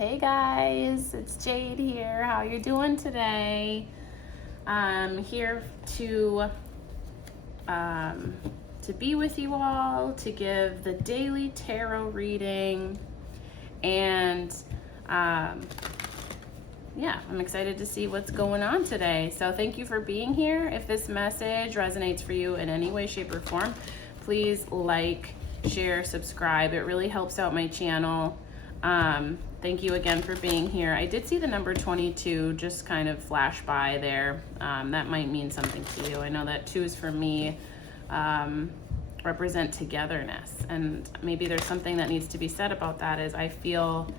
Hey guys, it's Jade here. How you doing today? I'm here to be with you all, to give the daily tarot reading, and yeah, I'm excited to see what's going on today. So thank you for being here. If this message resonates for you in any way, shape, or form, please like, share, subscribe. It really helps out my channel. Thank you again for being here. I did see the number 22 just kind of flash by there. That might mean something to you. I know that 2s for me represent togetherness, and maybe there's something that needs to be said about that. Is I feel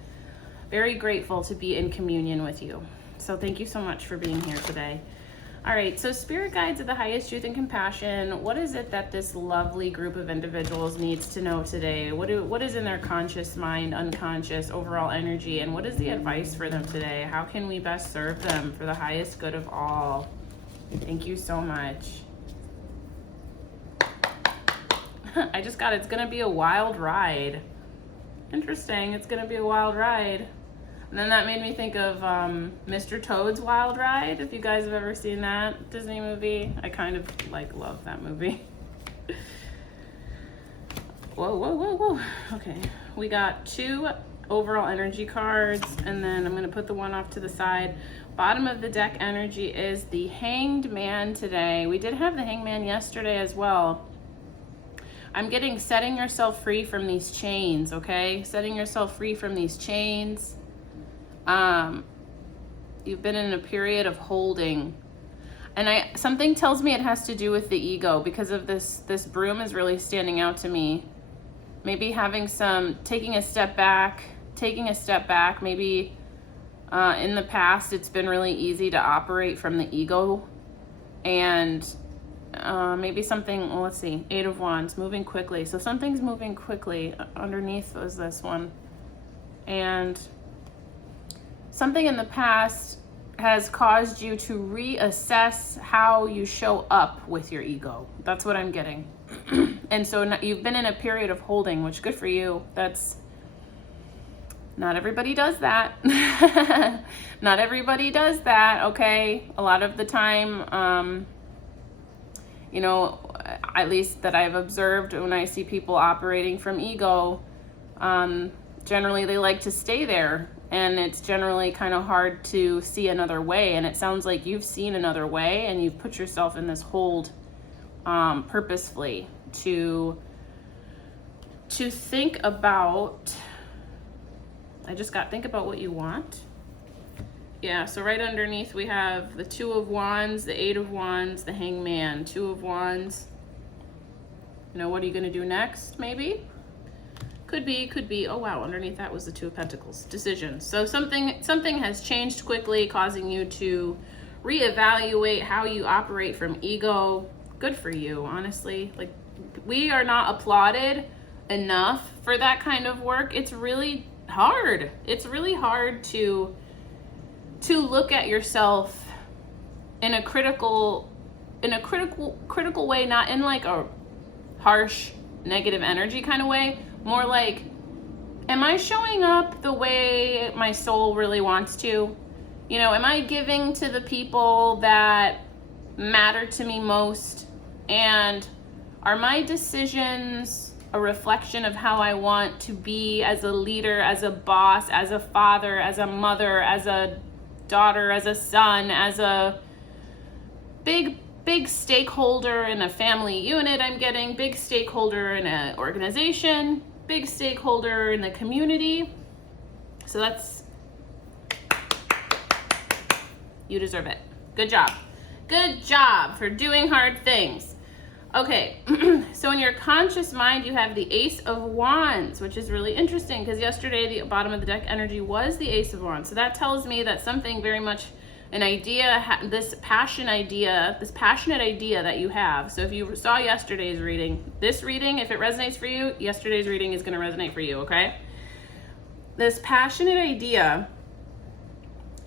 very grateful to be in communion with you. So thank you so much for being here today. All right, so spirit guides of the highest truth and compassion. What is it that this lovely group of individuals needs to know today? What is in their conscious mind, unconscious, overall energy, and what is the advice for them today? How can we best serve them for the highest good of all? Thank you so much. I just got, it's gonna be a wild ride. Interesting, it's gonna be a wild ride. And then that made me think of Mr. Toad's Wild Ride, if you guys have ever seen that Disney movie. I kind of love that movie. Whoa. Okay, we got 2 overall energy cards, and then I'm gonna put the one off to the side. Bottom of the deck energy is the Hanged Man today. We did have the Hanged Man yesterday as well. I'm getting setting yourself free from these chains, okay? Setting yourself free from these chains. You've been in a period of holding, and something tells me it has to do with the ego, because of this broom is really standing out to me. Maybe having taking a step back, maybe in the past it's been really easy to operate from the ego, and maybe something, well, let's see, 8 of Wands, moving quickly. So something's moving quickly. Underneath was this one, and something in the past has caused you to reassess how you show up with your ego. That's what I'm getting. And so you've been in a period of holding, which good for you. Not everybody does that. Not everybody does that, okay? A lot of the time, at least that I've observed when I see people operating from ego, generally they like to stay there. And it's generally kind of hard to see another way. And it sounds like you've seen another way, and you've put yourself in this hold purposefully to think about, think about what you want. Yeah, so right underneath we have the 2 of Wands, the 8 of Wands, the Hanged Man. 2 of Wands. What are you going to do next, maybe? Could be. Oh wow, underneath that was the 2 of Pentacles. Decisions. So something has changed quickly, causing you to reevaluate how you operate from ego. Good for you, honestly. We are not applauded enough for that kind of work. It's really hard. It's really hard to look at yourself in a critical way, not in a harsh, negative energy kind of way. More like, am I showing up the way my soul really wants to? Am I giving to the people that matter to me most? And are my decisions a reflection of how I want to be as a leader, as a boss, as a father, as a mother, as a daughter, as a son, as a big stakeholder in a family unit? I'm getting big stakeholder in an organization, big stakeholder in the community. So you deserve it. Good job for doing hard things. Okay, so in your conscious mind you have the Ace of Wands, which is really interesting because yesterday the bottom of the deck energy was the Ace of Wands. So that tells me that something very much, an idea, this passionate idea that you have. So if you saw yesterday's reading, this reading, if it resonates for you, yesterday's reading is going to resonate for you, okay? This passionate idea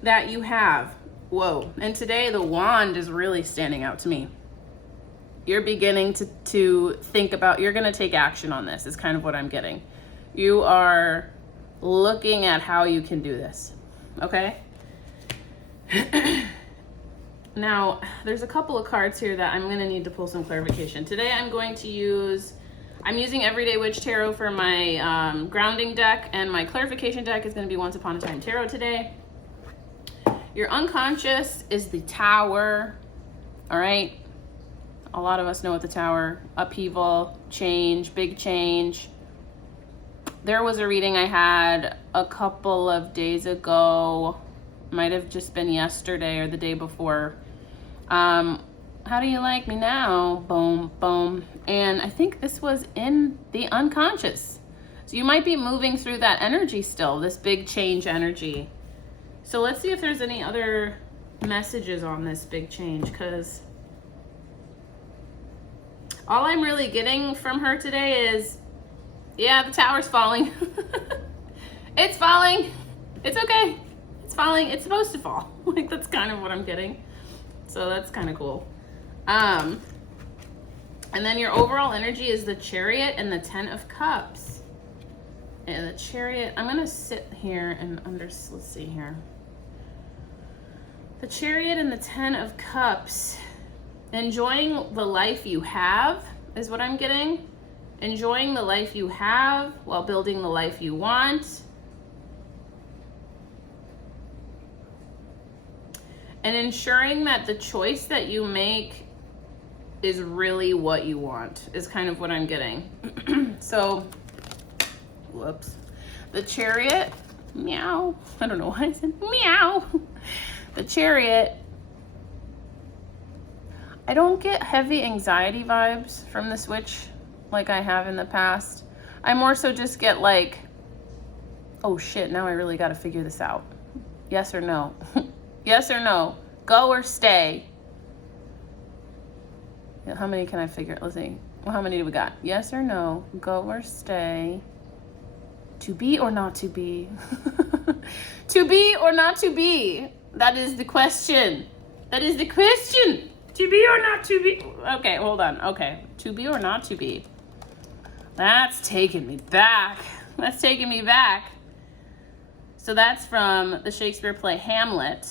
that you have, whoa, and today the wand is really standing out to me. You're beginning to think about, you're going to take action on this, is kind of what I'm getting. You are looking at how you can do this, okay? Now, there's a couple of cards here that I'm going to need to pull some clarification. Today I'm using Everyday Witch Tarot for my grounding deck, and my clarification deck is going to be Once Upon a Time Tarot today. Your unconscious is the Tower, all right? A lot of us know what the Tower, upheaval, change, big change. There was a reading I had a couple of days ago, might have just been yesterday or the day before. How do you like me now? Boom, boom. And I think this was in the unconscious. So you might be moving through that energy still, this big change energy. So let's see if there's any other messages on this big change, because all I'm really getting from her today is, yeah, the tower's falling. It's falling. It's okay. It's falling. It's supposed to fall. Like, that's kind of what I'm getting. So that's kind of cool. And then your overall energy is the Chariot and the Ten of Cups. And the Chariot, I'm going to sit here and let's see here. The Chariot and the Ten of Cups. Enjoying the life you have is what I'm getting. Enjoying the life you have while building the life you want. And ensuring that the choice that you make is really what you want is kind of what I'm getting. So, whoops. The Chariot, meow. I don't know why I said meow. The Chariot, I don't get heavy anxiety vibes from the Switch like I have in the past. I more so just get like, oh shit, now I really got to figure this out. Yes or no? Yes or no? Go or stay? Yeah, how many can I figure? Let's see. Well, how many do we got? Yes or no? Go or stay? To be or not to be? To be or not to be? That is the question. That is the question. To be or not to be? Okay, hold on. Okay. To be or not to be? That's taking me back. That's taking me back. So that's from the Shakespeare play Hamlet.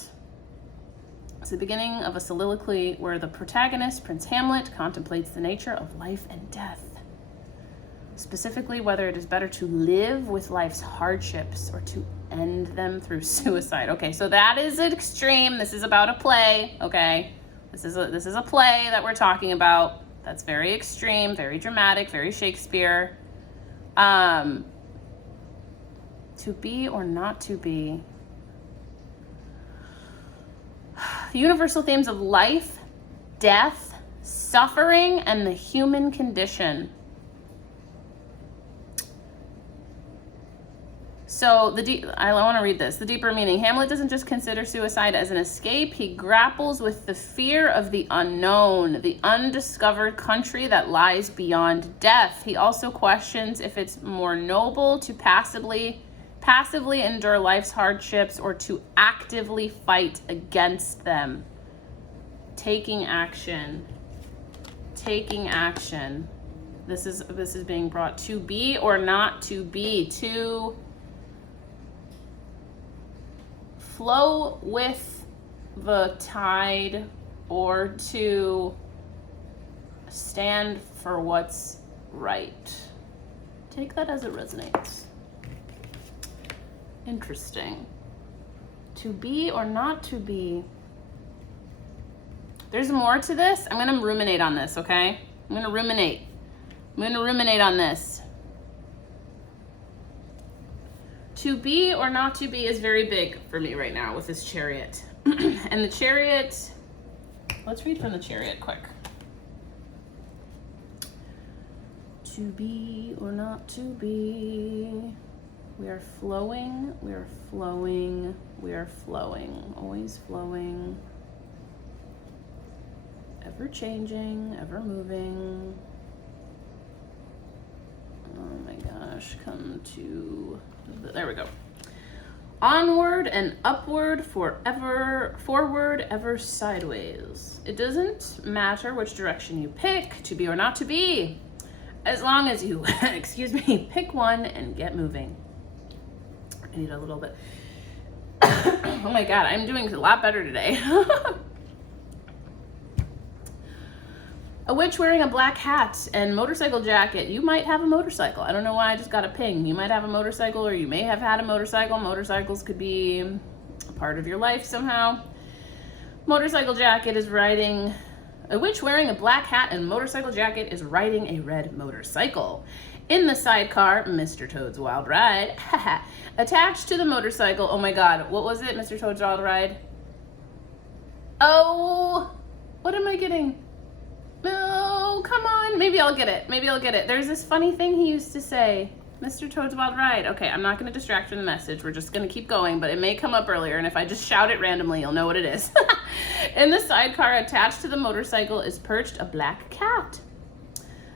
It's the beginning of a soliloquy where the protagonist, Prince Hamlet, contemplates the nature of life and death. Specifically, whether it is better to live with life's hardships or to end them through suicide. Okay, so that is an extreme. This is about a play, okay? This is a play that we're talking about. That's very extreme, very dramatic, very Shakespeare. To be or not to be. The universal themes of life, death, suffering, and the human condition. So I want to read this. The deeper meaning. Hamlet doesn't just consider suicide as an escape. He grapples with the fear of the unknown, the undiscovered country that lies beyond death. He also questions if it's more noble to passively endure life's hardships or to actively fight against them. Taking action. Taking action. This is being brought. To be or not to be. To flow with the tide or to stand for what's right. Take that as it resonates. Interesting. To be or not to be. There's more to this. I'm going to ruminate on this, okay? I'm going to ruminate on this. To be or not to be is very big for me right now with this Chariot. And the Chariot, let's read from the Chariot quick. To be or not to be. We are flowing, we are flowing, we are flowing, always flowing. Ever changing, ever moving. Oh my gosh, there we go. Onward and upward, forever, forward, ever sideways. It doesn't matter which direction you pick, to be or not to be, as long as you, pick one and get moving. I need a little bit. Oh my God, I'm doing a lot better today. A witch wearing a black hat and motorcycle jacket. You might have a motorcycle. I don't know why I just got a ping. You might have a motorcycle, or you may have had a motorcycle. Motorcycles could be a part of your life somehow. Motorcycle jacket is riding. A witch wearing a black hat and motorcycle jacket is riding a red motorcycle. In the sidecar, Mr. Toad's Wild Ride. Attached to the motorcycle. Oh my God, what was it? Mr. Toad's Wild Ride. Oh, what am I getting? No, come on. Maybe I'll get it. Maybe I'll get it. There's this funny thing he used to say. Mr. Toad's Wild Ride. Okay, I'm not going to distract from the message. We're just going to keep going, but it may come up earlier, and if I just shout it randomly, you'll know what it is. In the sidecar attached to the motorcycle is perched a black cat.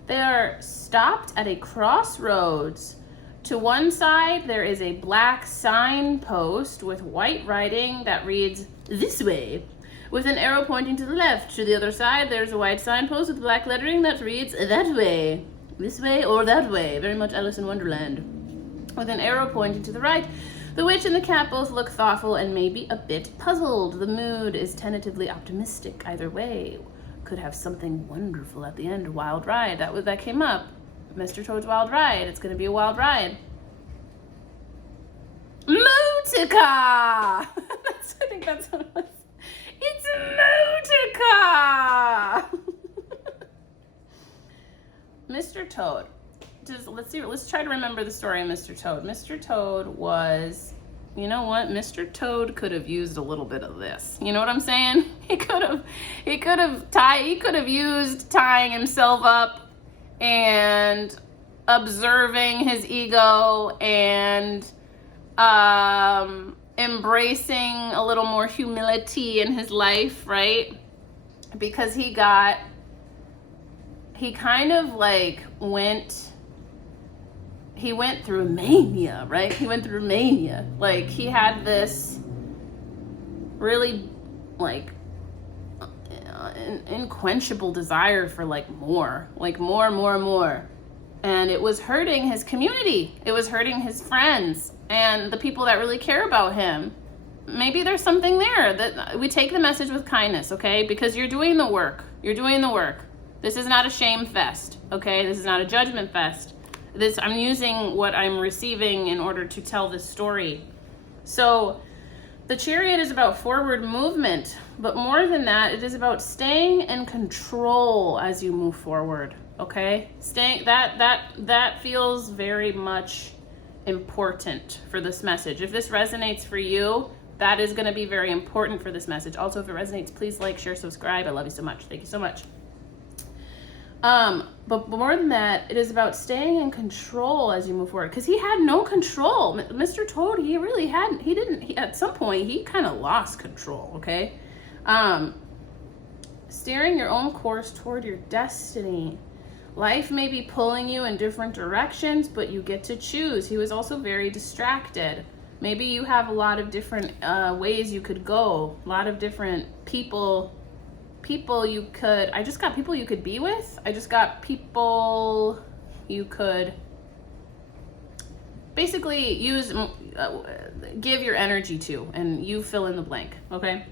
They are stopped at a crossroads. To one side, there is a black signpost with white writing that reads, "This way," with an arrow pointing to the left. To the other side, there's a white signpost with black lettering that reads, "That way." This way or that way. Very much Alice in Wonderland. With an arrow pointing to the right. The witch and the cat both look thoughtful and maybe a bit puzzled. The mood is tentatively optimistic. Either way, could have something wonderful at the end. Wild ride. That came up. Mr. Toad's Wild Ride. It's going to be a wild ride. Motorcar! I think that's what it was. It's a motorcar! Mr. Toad. Let's try to remember the story of Mr. Toad. Mr. Toad was, you know what? Mr. Toad could have used a little bit of this. You know what I'm saying? He could have used tying himself up and observing his ego and embracing a little more humility in his life, right? Because he kind of like went through mania, right? He went through mania. Like he had this really like unquenchable desire for like more. And it was hurting his community. It was hurting his friends and the people that really care about him. Maybe there's something there that we take the message with kindness, okay? Because you're doing the work. You're doing the work. This is not a shame fest, okay? This is not a judgment fest. I'm using what I'm receiving in order to tell this story. So the Chariot is about forward movement, but more than that, it is about staying in control as you move forward, okay? That feels very much important for this message. If this resonates for you, that is going to be very important for this message. Also, if it resonates, please like, share, subscribe. I love you so much. Thank you so much. But more than that, it is about staying in control as you move forward, because he had no control. Mr. Toad, at some point, he kind of lost control, okay? Steering your own course toward your destiny. Life may be pulling you in different directions, but you get to choose. He was also very distracted. Maybe you have a lot of different ways you could go, a lot of different people you could, I just got people you could be with. I just got people you could basically give your energy to, and you fill in the blank, okay?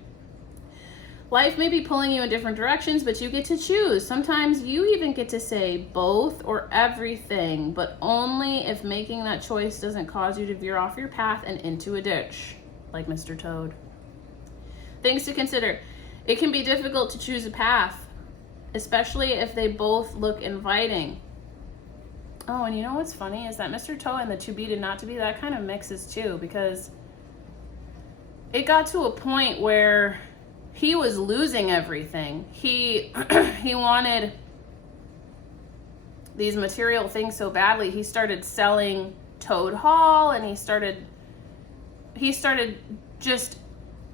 Life may be pulling you in different directions, but you get to choose. Sometimes you even get to say both or everything, but only if making that choice doesn't cause you to veer off your path and into a ditch, like Mr. Toad. Things to consider. It can be difficult to choose a path, especially if they both look inviting. Oh, and you know what's funny is that Mr. Toad and the to be to not to be, that kind of mixes too, because it got to a point where he was losing everything. He wanted these material things so badly. He started selling Toad Hall, and he started just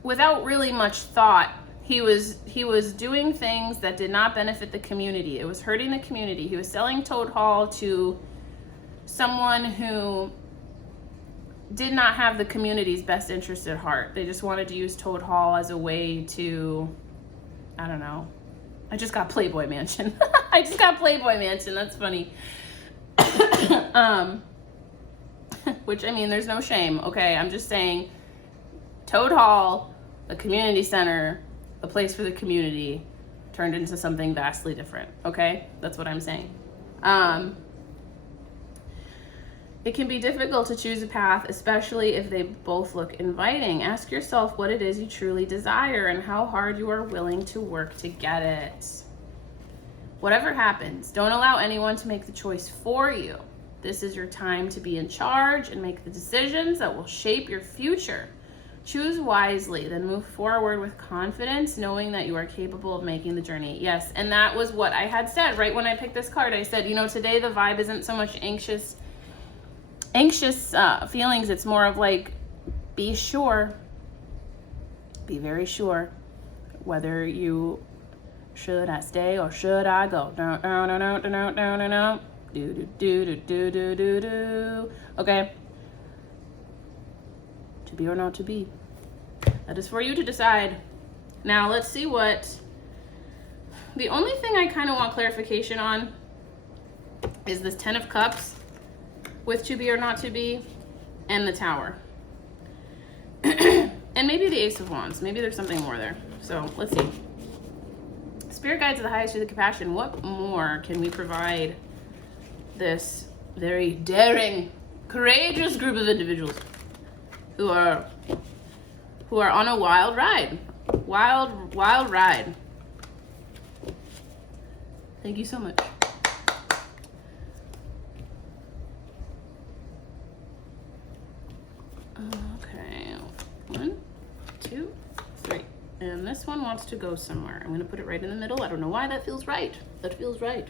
without really much thought. He was doing things that did not benefit the community. It was hurting the community. He was selling Toad Hall to someone who did not have the community's best interest at heart. They just wanted to use Toad Hall as a way to, I don't know. I just got Playboy Mansion. That's funny. which, I mean, there's no shame, okay? I'm just saying Toad Hall, a community center, a place for the community, turned into something vastly different, okay? That's what I'm saying. It can be difficult to choose a path, especially if they both look inviting. Ask yourself what it is you truly desire and how hard you are willing to work to get it. Whatever happens, don't allow anyone to make the choice for you. This is your time to be in charge and make the decisions that will shape your future. Choose wisely, then move forward with confidence, knowing that you are capable of making the journey. Yes, and that was what I had said right when I picked this card. I said, you know, today the vibe isn't so much anxious feelings. It's more of like, be sure, be very sure whether you should I stay or should I go. No, no, no, no, no, no, no, no. Do do do do do do do. Okay. To be or not to be. That is for you to decide. Now let's see what. The only thing I kind of want clarification on is this 10 of Cups with to be or not to be, and the Tower. And maybe the Ace of Wands. Maybe there's something more there. So let's see. Spirit guides of the highest through the compassion. What more can we provide this very daring, courageous group of individuals who are on a wild ride? Wild ride. Thank you so much. Okay, 1, 2, 3. And this one wants to go somewhere. I'm gonna put it right in the middle. I don't know why that feels right. That feels right.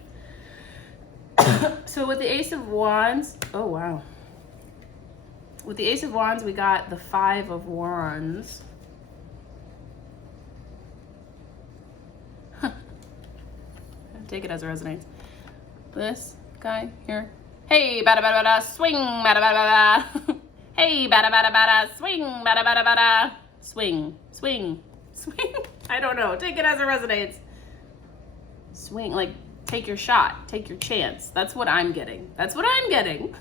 So with the Ace of Wands, oh wow. With the Ace of Wands, we got the 5 of Wands. Take it as it resonates. This guy here. Hey, bada bada bada, swing, bada bada bada. Hey, bada bada bada, swing, bada bada bada. Swing, swing, swing. I don't know. Take it as it resonates. Swing, like take your shot, take your chance. That's what I'm getting. That's what I'm getting.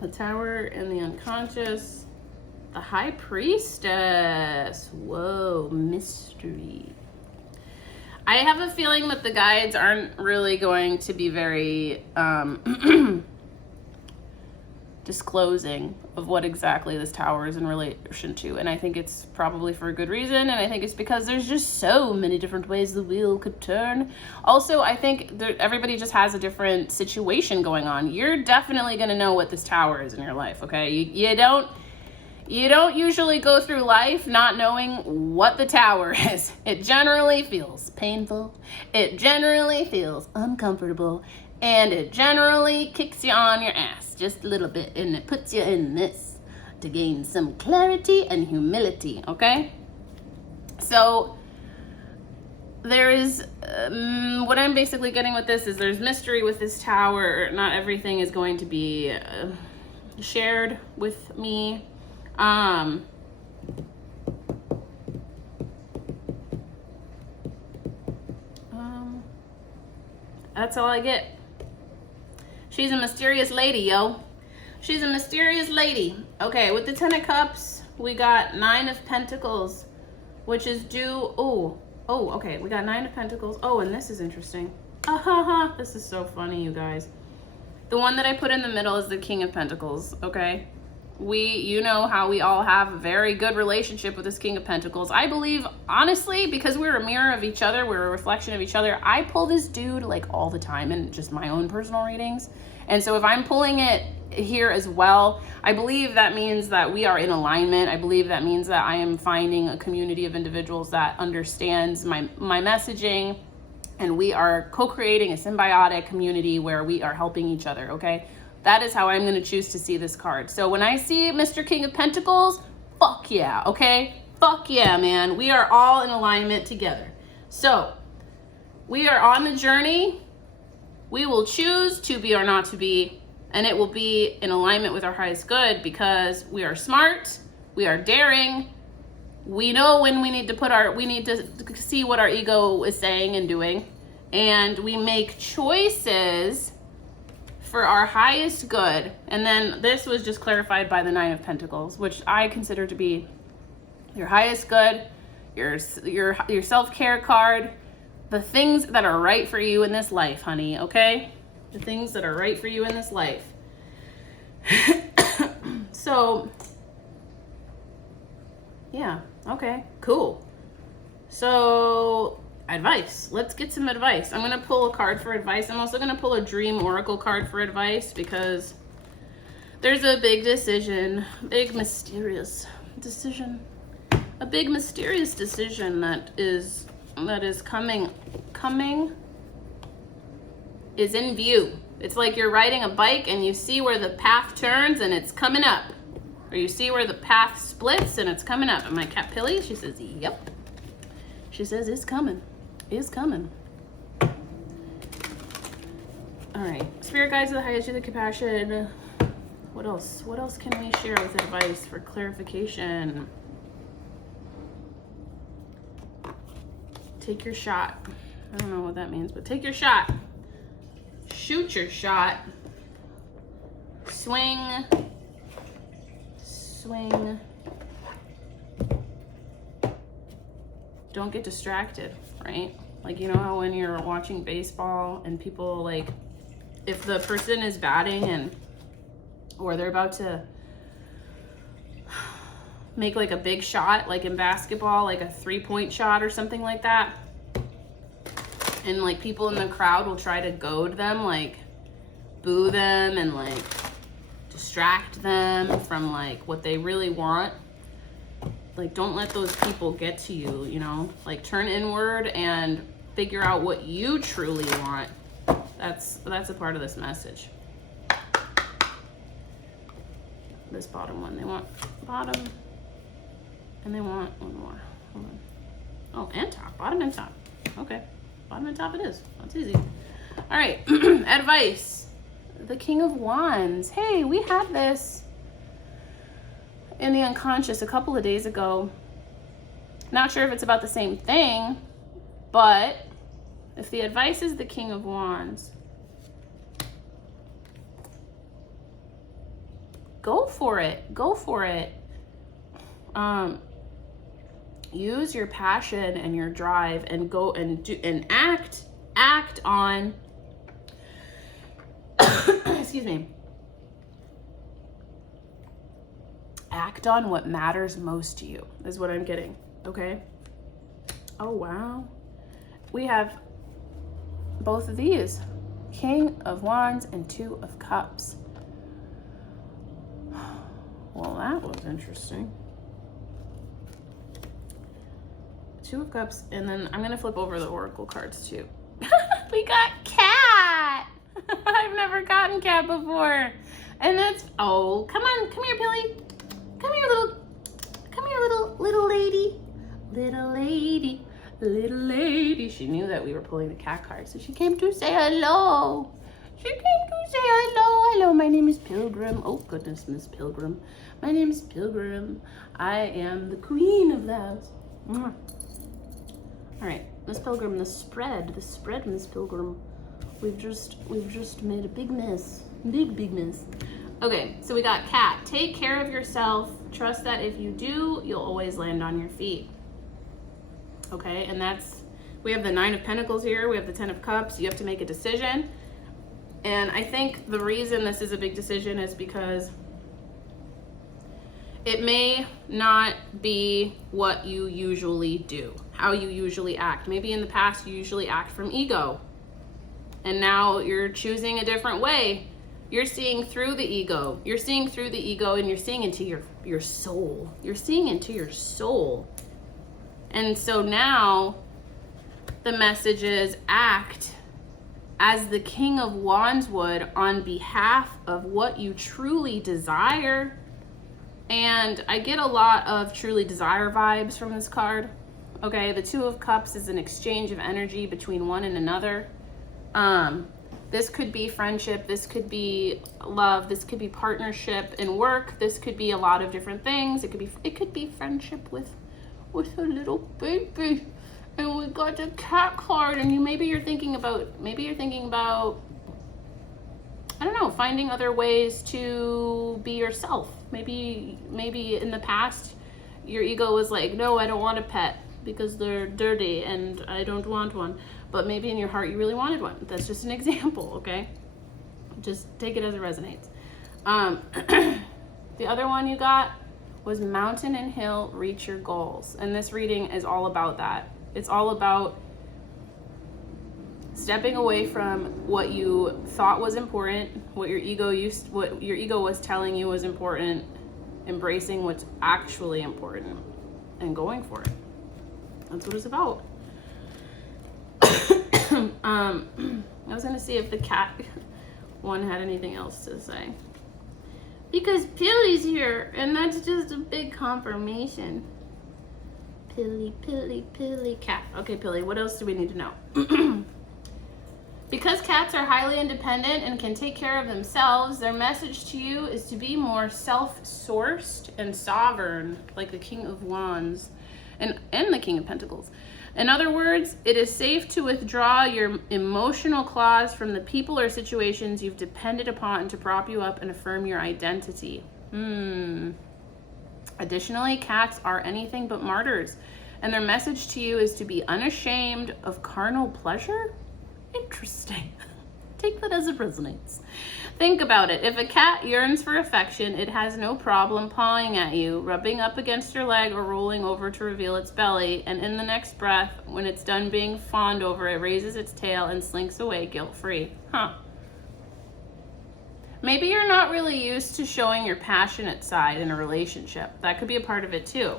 The Tower and the Unconscious. The High Priestess. Whoa, mystery. I have a feeling that the guides aren't really going to be very disclosing of what exactly this Tower is in relation to. And I think it's probably for a good reason. And I think it's because there's just so many different ways the wheel could turn. Also, I think everybody just has a different situation going on. You're definitely going to know what this Tower is in your life, okay? You don't usually go through life not knowing what the Tower is. It generally feels painful. It generally feels uncomfortable. And it generally kicks you on your ass just a little bit. And it puts you in this to gain some clarity and humility, okay? So there is, what I'm basically getting with this is there's mystery with this Tower. Not everything is going to be shared with me. That's all I get. She's a mysterious lady, yo. She's a mysterious lady. Okay, with the 10 of Cups, we got 9 of Pentacles, which is due. Oh, okay. We got 9 of Pentacles. Oh, and this is interesting. This is so funny, you guys. The one that I put in the middle is the King of Pentacles, okay? You know how we all have a very good relationship with this King of Pentacles. I believe, honestly, because we're a mirror of each other, we're a reflection of each other, I pull this dude like all the time in just my own personal readings. And so if I'm pulling it here as well, I believe that means that we are in alignment. I believe that means that I am finding a community of individuals that understands my messaging, and we are co-creating a symbiotic community where we are helping each other, okay? That is how I'm going to choose to see this card. So when I see Mr. King of Pentacles, fuck yeah, okay? Fuck yeah, man. We are all in alignment together. So we are on the journey. We will choose to be or not to be, and it will be in alignment with our highest good because we are smart, we are daring, we know when we need to see what our ego is saying and doing, and we make choices for our highest good. And then this was just clarified by the Nine of Pentacles, which I consider to be your highest good, your self-care card, the things that are right for you in this life, honey, okay? The things that are right for you in this life. So, yeah, okay, cool. So, advice. Let's get some advice. I'm going to pull a card for advice. I'm also going to pull a dream oracle card for advice because there's a big decision, big mysterious decision, a big mysterious decision that is coming is in view. It's like you're riding a bike and you see where the path turns and it's coming up. Or you see where the path splits and it's coming up. And my cat Pilly, she says, yep. She says, it's coming. It's coming. All right. Spirit guides of the highest, the compassion. What else? What else can we share with advice for clarification? Take your shot. I don't know what that means, but take your shot. Shoot your shot. Swing. Swing. Don't get distracted, right? Like, you know how when you're watching baseball and people, like, if the person is batting or they're about to make like a big shot, like in basketball, like a 3-point shot or something like that, and like people in the crowd will try to goad them, like boo them and like distract them from like what they really want. Like, don't let those people get to you, you know? Like, turn inward and figure out what you truly want. That's a part of this message. This bottom one, they want bottom, and they want one more. Hold on. Oh, and top, bottom and top. Okay, bottom and top it is. That's easy. All right, advice. The King of Wands. Hey, we had this in the unconscious a couple of days ago. Not sure if it's about the same thing, but if the advice is the King of Wands, go for it. Go for it. Use your passion and your drive and go and do and act on excuse me. Act on what matters most to you is what I'm getting. Okay. Oh, wow. We have both of these, King of Wands and Two of Cups. Well, that was interesting. Two of Cups, and then I'm gonna flip over the Oracle cards too. We got Cat. I've never gotten Cat before. And that's, oh, come on, come here, Billy. Come here, little lady. Little lady, little lady. She knew that we were pulling the cat card, so she came to say hello. She came to say hello. Hello, my name is Pilgrim. Oh, goodness, Miss Pilgrim. My name is Pilgrim. I am the queen of the house. All right, Miss Pilgrim, the spread, Miss Pilgrim. We've just made a big mess. Big mess. Okay, so we got Cat. Take care of yourself. Trust that if you do, you'll always land on your feet. Okay, and we have the Nine of Pentacles here. We have the Ten of Cups. You have to make a decision. And I think the reason this is a big decision is because it may not be what you usually do, how you usually act. Maybe in the past you usually act from ego, and now you're choosing a different way. You're seeing through the ego. You're seeing through the ego, and you're seeing into your soul. You're seeing into your soul. And so now the message is act as the King of Wands would on behalf of what you truly desire. And I get a lot of truly desire vibes from this card. Okay, the Two of Cups is an exchange of energy between one and another. This could be friendship, this could be love, this could be partnership in work, this could be a lot of different things. It could be friendship with a little baby. And we got the Cat card, and maybe you're thinking about I don't know, finding other ways to be yourself. Maybe in the past, your ego was like, no, I don't want a pet because they're dirty and I don't want one. But maybe in your heart, you really wanted one. That's just an example, okay? Just take it as it resonates. The other one you got was mountain and hill, reach your goals. And this reading is all about that. It's all about stepping away from what you thought was important, what your ego was telling you was important, embracing what's actually important, and going for it. That's what it's about. I was gonna see if the cat one had anything else to say. Because Pilly's here, and that's just a big confirmation. Pilly, cat. Okay, Pilly, what else do we need to know? Because cats are highly independent and can take care of themselves, their message to you is to be more self-sourced and sovereign, like the King of Wands and the King of Pentacles. In other words, it is safe to withdraw your emotional claws from the people or situations you've depended upon to prop you up and affirm your identity. Additionally, cats are anything but martyrs, and their message to you is to be unashamed of carnal pleasure? Interesting. Take that as it resonates. Think about it. If a cat yearns for affection, it has no problem pawing at you, rubbing up against your leg, or rolling over to reveal its belly. And in the next breath, when it's done being fawned over, it raises its tail and slinks away guilt-free. Maybe you're not really used to showing your passionate side in a relationship. That could be a part of it too.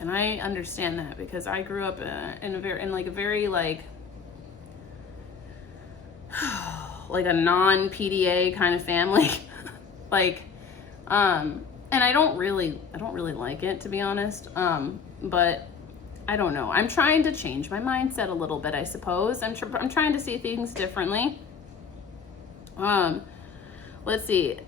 And I understand that because I grew up in a very like a non-PDA kind of family. And I don't really like it, to be honest. But I don't know. I'm trying to change my mindset a little bit, I suppose. I'm trying to see things differently. Let's see.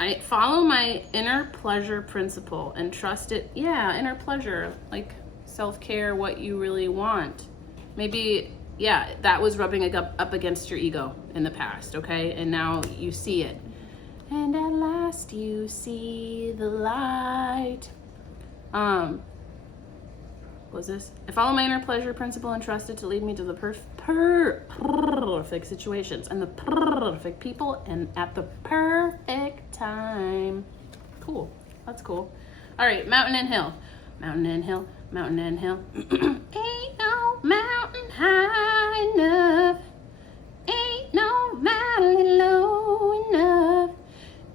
I follow my inner pleasure principle and trust it. Yeah, inner pleasure, like self-care, what you really want. Maybe, yeah, that was rubbing up against your ego in the past, okay? And now you see it. And at last you see the light. What was this? I follow my inner pleasure principle and trust it to lead me to the perfect situations and the perfect people and at the perfect time. Cool. That's cool. All right, mountain and hill. Mountain and hill. Mountain and hill. Ain't no mountain high enough. Ain't no valley low enough.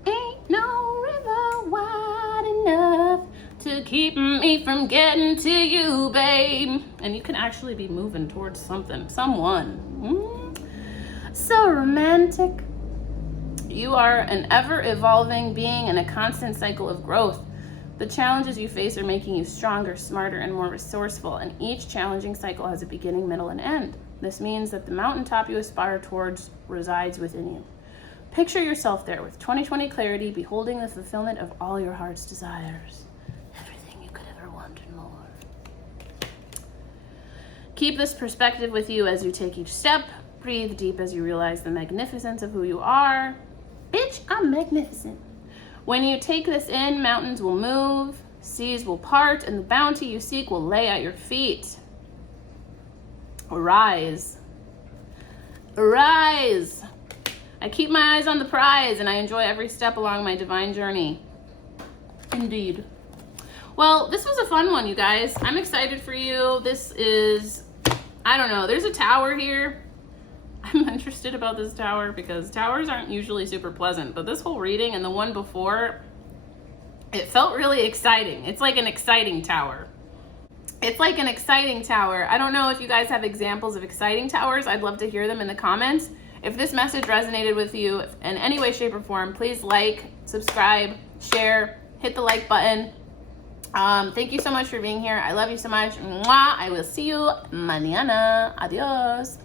Ain't no river wide enough to keep me from getting to you, babe. And you can actually be moving towards someone. So romantic. You are an ever-evolving being in a constant cycle of growth. The challenges you face are making you stronger, smarter, and more resourceful, and each challenging cycle has a beginning, middle, and end. This means that the mountaintop you aspire towards resides within you. Picture yourself there with 20/20 clarity, beholding the fulfillment of all your heart's desires. Everything you could ever want and more. Keep this perspective with you as you take each step. Breathe deep as you realize the magnificence of who you are. Bitch, I'm magnificent. When you take this in, mountains will move, seas will part, and the bounty you seek will lay at your feet. Arise. Arise. I keep my eyes on the prize, and I enjoy every step along my divine journey. Indeed. Well, this was a fun one, you guys. I'm excited for you. This is, I don't know, there's a tower here. I'm interested about this tower because towers aren't usually super pleasant, but this whole reading and the one before, it felt really exciting. It's like an exciting tower. It's like an exciting tower. I don't know if you guys have examples of exciting towers. I'd love to hear them in the comments. If this message resonated with you in any way, shape, or form, please like, subscribe, share, hit the like button. Thank you so much for being here. I love you so much. Mwah. I will see you mañana. Adios.